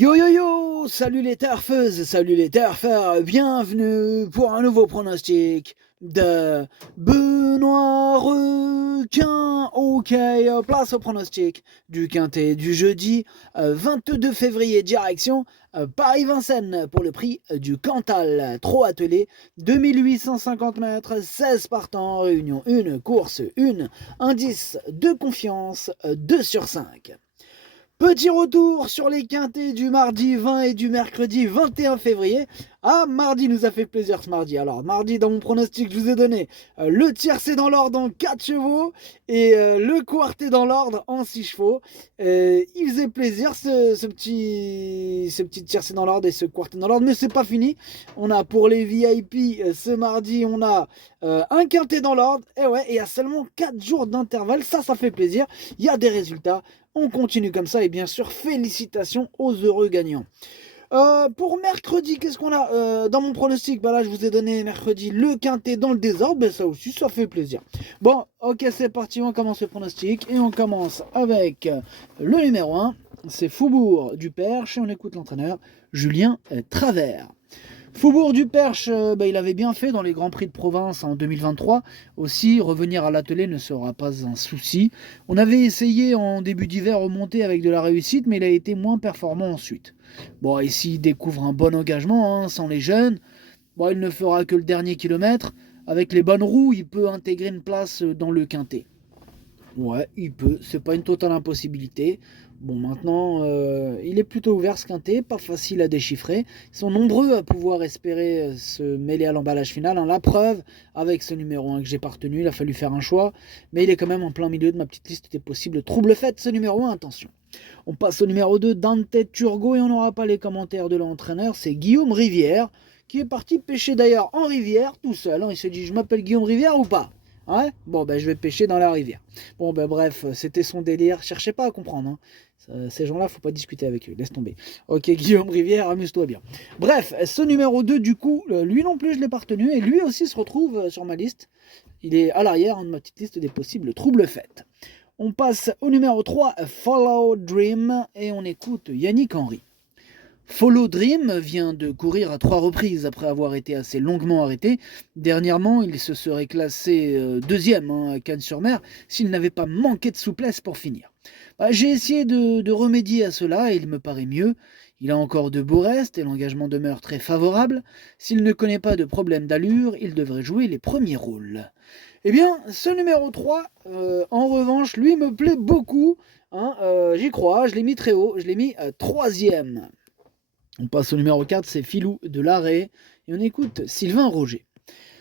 Yo yo yo, salut les turfeuses, salut les turfeurs, bienvenue pour un nouveau pronostic de Benoît Requin. Ok, place au pronostic du quintet du jeudi 22 février, direction Paris-Vincennes pour le prix du Cantal. Trot attelé, 2850 mètres, 16 partants, réunion 1, course 1, indice de confiance 2 sur 5. Petit retour sur les quintets du mardi 20 et du mercredi 21 février. Ah, mardi nous a fait plaisir ce mardi. Alors, mardi, dans mon pronostic, je vous ai donné le tiercé dans l'ordre en 4 chevaux et le quarté dans l'ordre en 6 chevaux. Il faisait plaisir ce petit tiercé dans l'ordre et ce quarté dans l'ordre, mais c'est pas fini. On a pour les VIP ce mardi, on a un quintet dans l'ordre. Et ouais, et il y a seulement 4 jours d'intervalle. Ça fait plaisir. Il y a des résultats. On continue comme ça et bien sûr félicitations aux heureux gagnants. Pour mercredi, qu'est-ce qu'on a dans mon pronostic? Bah là, je vous ai donné mercredi le quintet dans le désordre. Ben ça aussi, ça fait plaisir. Bon, ok, c'est parti. On commence le pronostic et on commence avec le numéro 1. C'est Faubourg du Perche et on écoute l'entraîneur Julien Travers. Faubourg du Perche, il avait bien fait dans les Grands Prix de province en 2023. Aussi, revenir à l'atelier ne sera pas un souci. On avait essayé en début d'hiver remonter avec de la réussite, mais il a été moins performant ensuite. Bon, ici, il découvre un bon engagement, sans les jeunes. Bon, il ne fera que le dernier kilomètre. Avec les bonnes roues, il peut intégrer une place dans le quintet. Ouais, il peut, c'est pas une totale impossibilité. Bon, maintenant, il est plutôt ouvert ce quintet, pas facile à déchiffrer. Ils sont nombreux à pouvoir espérer se mêler à l'emballage final. La preuve, avec ce numéro 1 que j'ai pas retenu, il a fallu faire un choix. Mais il est quand même en plein milieu de ma petite liste des possibles troubles faits. Ce numéro 1, attention. On passe au numéro 2, Dante Turgot, et on n'aura pas les commentaires de l'entraîneur. C'est Guillaume Rivière, qui est parti pêcher d'ailleurs en rivière, tout seul. Il s'est dit, je m'appelle Guillaume Rivière ou pas? Ouais, bon, je vais pêcher dans la rivière. Bon, bref, c'était son délire. Cherchez pas à comprendre. Ces gens-là, faut pas discuter avec eux. Laisse tomber. Ok, Guillaume Rivière, amuse-toi bien. Bref, ce numéro 2, du coup, lui non plus, je l'ai pas retenu. Et lui aussi se retrouve sur ma liste. Il est à l'arrière de ma petite liste des possibles troubles faits. On passe au numéro 3, Follow Dream. Et on écoute Yannick Henry. Follow Dream vient de courir à 3 reprises après avoir été assez longuement arrêté. Dernièrement, il se serait classé deuxième à Cannes-sur-Mer s'il n'avait pas manqué de souplesse pour finir. J'ai essayé de remédier à cela et il me paraît mieux. Il a encore de beaux restes et l'engagement demeure très favorable. S'il ne connaît pas de problème d'allure, il devrait jouer les premiers rôles. Eh bien, ce numéro 3, en revanche, lui me plaît beaucoup. J'y crois, je l'ai mis très haut, je l'ai mis troisième. On passe au numéro 4, c'est Filou de Larrey. Et on écoute Sylvain Roger.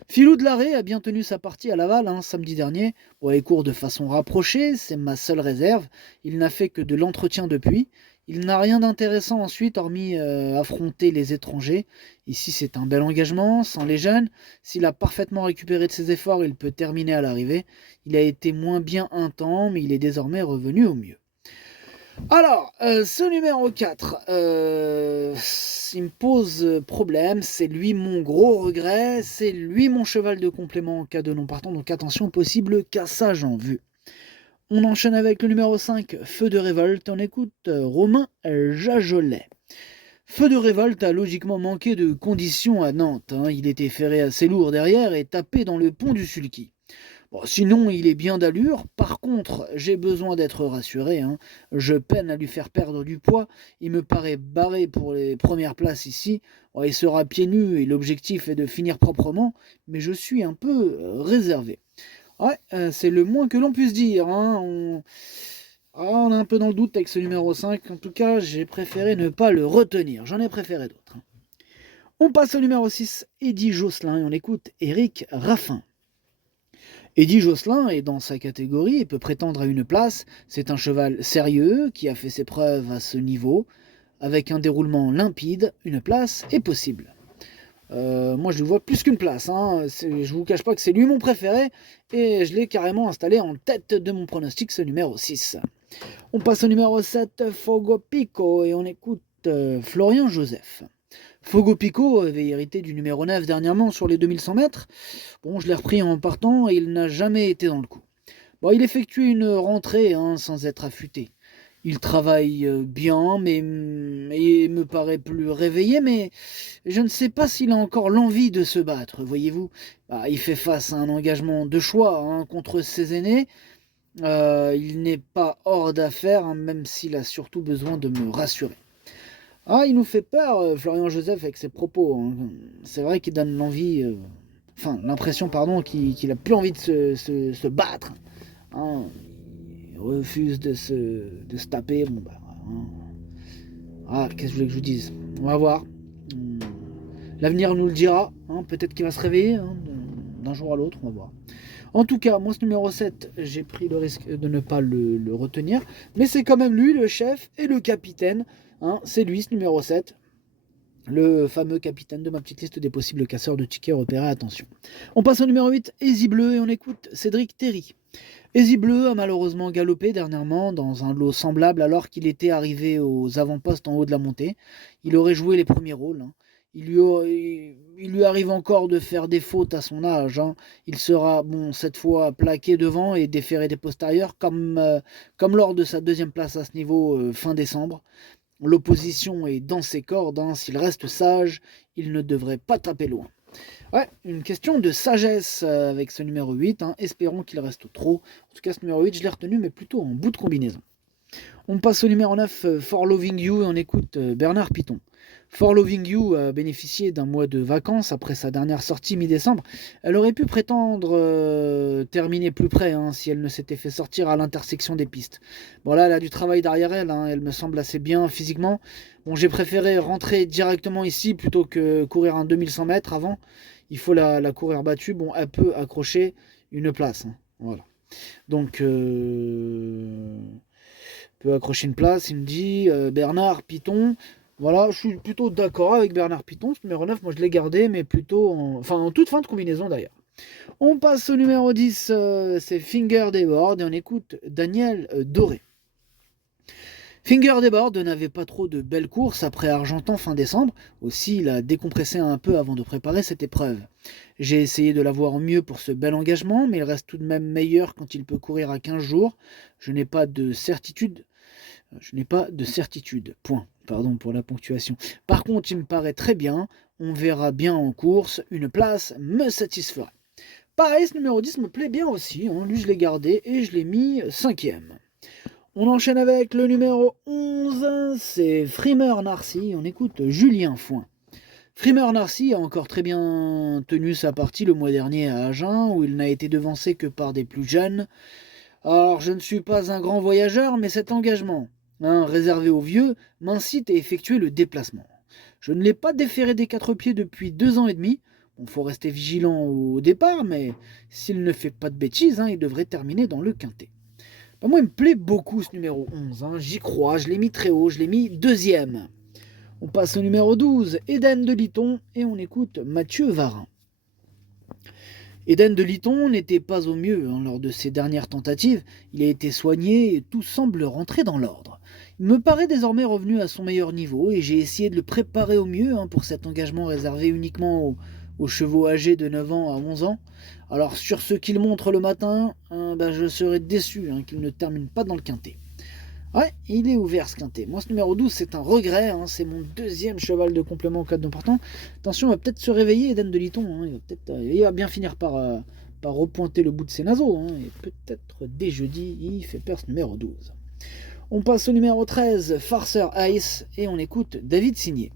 Filou de Larrey a bien tenu sa partie à Laval samedi dernier. Bon, il court de façon rapprochée, c'est ma seule réserve. Il n'a fait que de l'entretien depuis. Il n'a rien d'intéressant ensuite, hormis affronter les étrangers. Ici, c'est un bel engagement, sans les jeunes. S'il a parfaitement récupéré de ses efforts, il peut terminer à l'arrivée. Il a été moins bien un temps, mais il est désormais revenu au mieux. Alors, ce numéro 4, il me pose problème, c'est lui mon gros regret, c'est lui mon cheval de complément en cas de non partant, donc attention, possible cassage en vue. On enchaîne avec le numéro 5, Feu de révolte, on écoute Romain Jajolet. Feu de révolte a logiquement manqué de conditions à Nantes, il était ferré assez lourd derrière et tapé dans le pont du Sulky. Bon, sinon, il est bien d'allure. Par contre, j'ai besoin d'être rassuré. Je peine à lui faire perdre du poids. Il me paraît barré pour les premières places ici. Bon, il sera pieds nus et l'objectif est de finir proprement. Mais je suis un peu réservé. Ouais, c'est le moins que l'on puisse dire. On est un peu dans le doute avec ce numéro 5. En tout cas, j'ai préféré ne pas le retenir. J'en ai préféré d'autres. On passe au numéro 6, Eddy Josselin. Et on écoute Éric Raffin. Eddy Josselin est dans sa catégorie et peut prétendre à une place. C'est un cheval sérieux qui a fait ses preuves à ce niveau. Avec un déroulement limpide, une place est possible. Moi, je le vois plus qu'une place. Je vous cache pas que c'est lui mon préféré et je l'ai carrément installé en tête de mon pronostic, ce numéro 6. On passe au numéro 7, Fogo Pico, et on écoute Florian Joseph. Fogo Pico avait hérité du numéro 9 dernièrement sur les 2100 mètres. Bon, je l'ai repris en partant et il n'a jamais été dans le coup. Bon, il effectue une rentrée sans être affûté. Il travaille bien, mais il me paraît plus réveillé, mais je ne sais pas s'il a encore l'envie de se battre, voyez-vous. Bah, il fait face à un engagement de choix hein, contre ses aînés. Il n'est pas hors d'affaire, hein, même s'il a surtout besoin de me rassurer. Ah, il nous fait peur, Florian Joseph, avec ses propos, hein. C'est vrai qu'il donne l'envie, l'impression, pardon, qu'il a plus envie de se battre, hein. Il refuse de se taper. Bon, bah, hein. Ah, qu'est-ce que je voulais que je vous dise? On va voir. Hum, L'avenir nous le dira, hein. Peut-être qu'il va se réveiller hein, d'un jour à l'autre, on va voir. En tout cas, moi, ce numéro 7, j'ai pris le risque de ne pas le retenir. Mais c'est quand même lui, le chef et le capitaine, hein. C'est lui, ce numéro 7. Le fameux capitaine de ma petite liste des possibles casseurs de tickets repérés, attention. On passe au numéro 8, Easy Bleu, et on écoute Cédric Terry. Easy Bleu a malheureusement galopé dernièrement dans un lot semblable alors qu'il était arrivé aux avant-postes en haut de la montée. Il aurait joué les premiers rôles, hein. Il lui arrive encore de faire des fautes à son âge, hein. Il sera, bon, cette fois plaqué devant et déféré des postérieurs, comme lors de sa deuxième place à ce niveau fin décembre. L'opposition est dans ses cordes, hein. S'il reste sage, il ne devrait pas taper loin. Ouais, une question de sagesse avec ce numéro 8, hein. Espérons qu'il reste trop. En tout cas, ce numéro 8, je l'ai retenu, mais plutôt en bout de combinaison. On passe au numéro 9, For Loving You, et on écoute Bernard Piton. For Loving You a bénéficié d'un mois de vacances après sa dernière sortie mi-décembre. Elle aurait pu prétendre terminer plus près hein, si elle ne s'était fait sortir à l'intersection des pistes. Bon là, elle a du travail derrière elle, hein, elle me semble assez bien physiquement. Bon, j'ai préféré rentrer directement ici plutôt que courir un 2100 mètres avant. Il faut la courir battue. Bon, elle peut accrocher une place. Hein, voilà. Donc, peut accrocher une place. Il me dit Bernard Piton. Voilà, je suis plutôt d'accord avec Bernard Piton. Ce numéro 9, moi je l'ai gardé, mais plutôt en toute fin de combinaison d'ailleurs. On passe au numéro 10, c'est Finger des Boards, et on écoute Daniel Doré. Finger des Boards n'avait pas trop de belles courses après Argentan fin décembre. Aussi, il a décompressé un peu avant de préparer cette épreuve. J'ai essayé de l'avoir mieux pour ce bel engagement, mais il reste tout de même meilleur quand il peut courir à 15 jours. Je n'ai pas de certitude. Point. Pardon pour la ponctuation. Par contre, il me paraît très bien. On verra bien en course. Une place me satisferait. Pareil, ce numéro 10 me plaît bien aussi. Hein. Lui, je l'ai gardé et je l'ai mis 5e. On enchaîne avec le numéro 11. C'est Frimer Narcy. On écoute Julien Foin. Frimer Narcy a encore très bien tenu sa partie le mois dernier à Agen, où il n'a été devancé que par des plus jeunes. Alors, je ne suis pas un grand voyageur, mais cet engagement, réservé aux vieux, m'incite à effectuer le déplacement. Je ne l'ai pas déféré des 4 pieds depuis 2 ans et demi. Bon, faut rester vigilant au départ, mais s'il ne fait pas de bêtises, il devrait terminer dans le quintet. Bah, moi, il me plaît beaucoup ce numéro 11. J'y crois, je l'ai mis très haut, je l'ai mis 2e. On passe au numéro 12, Eden de Liton, et on écoute Mathieu Varin. Eden de Liton n'était pas au mieux lors de ses dernières tentatives. Il a été soigné et tout semble rentrer dans l'ordre. Il me paraît désormais revenu à son meilleur niveau et j'ai essayé de le préparer au mieux pour cet engagement réservé uniquement aux chevaux âgés de 9 ans à 11 ans. Alors sur ce qu'il montre le matin, je serais déçu qu'il ne termine pas dans le quintet. Ouais, il est ouvert ce quintet. Moi, ce numéro 12, c'est un regret. C'est mon 2e cheval de complément en cas d'important. Attention, il va peut-être se réveiller, Eden de Liton. Il va bien finir par repointer le bout de ses naseaux. Et peut-être dès jeudi, il fait peur ce numéro 12. On passe au numéro 13, Farcer Ice, et on écoute David Signé.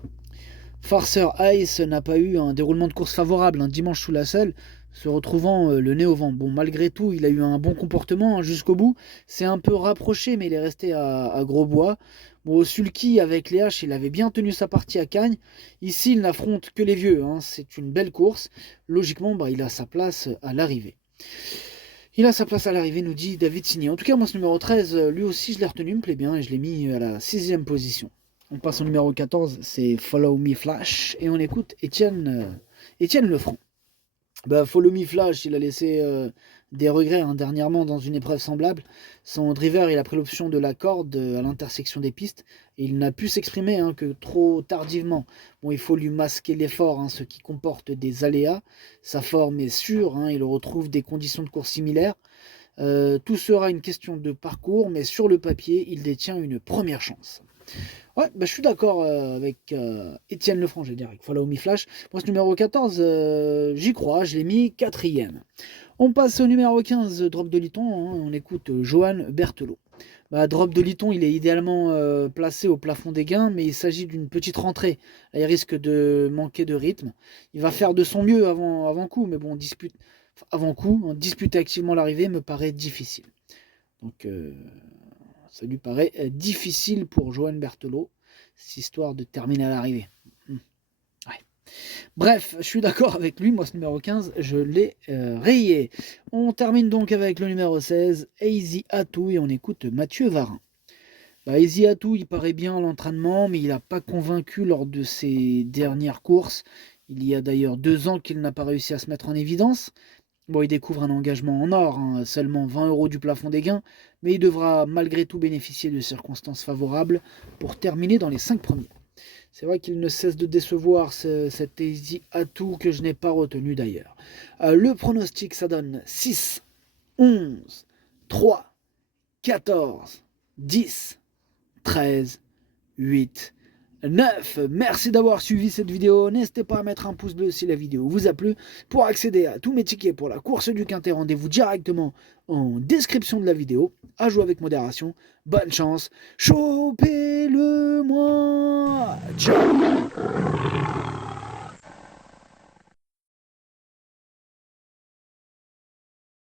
Farcer Ice n'a pas eu un déroulement de course favorable dimanche sous la selle, se retrouvant le nez au vent. Bon, malgré tout, il a eu un bon comportement jusqu'au bout. C'est un peu rapproché, mais il est resté à Grosbois. Bon, au sulky, avec les haches, il avait bien tenu sa partie à Cagnes. Ici, il n'affronte que les vieux. C'est une belle course. Logiquement, il a sa place à l'arrivée. Il a sa place à l'arrivée, nous dit David Signé. En tout cas, moi, ce numéro 13, lui aussi, je l'ai retenu, il me plaît bien, et je l'ai mis à la 6e position. On passe au numéro 14, c'est Follow Me Flash, et on écoute Étienne Lefranc. Follow Me Flash, il a laissé des regrets dernièrement dans une épreuve semblable. Son driver, il a pris l'option de la corde à l'intersection des pistes, et il n'a pu s'exprimer que trop tardivement. Bon, il faut lui masquer l'effort, ce qui comporte des aléas. Sa forme est sûre, il retrouve des conditions de course similaires. Tout sera une question de parcours, mais sur le papier, il détient une première chance. Ouais, bah, je suis d'accord avec Étienne Lefranc, direct. Follow Me Flash. Moi, ce numéro 14, j'y crois, je l'ai mis quatrième. On passe au numéro 15, Drop de Liton. Hein, on écoute Johan Berthelot. Bah, Drop de Liton, il est idéalement placé au plafond des gains, mais il s'agit d'une petite rentrée. Là, il risque de manquer de rythme. Il va faire de son mieux avant coup, mais bon, avant coup, disputer activement l'arrivée me paraît difficile. Donc, ça lui paraît difficile pour Johan Berthelot, cette histoire de terminer à l'arrivée. Ouais. Bref, je suis d'accord avec lui, moi ce numéro 15, je l'ai rayé. On termine donc avec le numéro 16, Easy Atou, et on écoute Mathieu Varin. Bah, Easy Atou, il paraît bien à l'entraînement, mais il n'a pas convaincu lors de ses dernières courses. Il y a d'ailleurs 2 ans qu'il n'a pas réussi à se mettre en évidence. Bon, il découvre un engagement en or, hein, seulement 20 € du plafond des gains, mais il devra malgré tout bénéficier de circonstances favorables pour terminer dans les 5 premiers. C'est vrai qu'il ne cesse de décevoir cet Easy Atou que je n'ai pas retenu d'ailleurs. Le pronostic, ça donne 6, 11, 3, 14, 10, 13, 8, 9. Merci d'avoir suivi cette vidéo. N'hésitez pas à mettre un pouce bleu si la vidéo vous a plu. Pour accéder à tous mes tickets pour la course du Quintet, rendez-vous directement en description de la vidéo. À jouer avec modération. Bonne chance. Chopez-le moi. Ciao.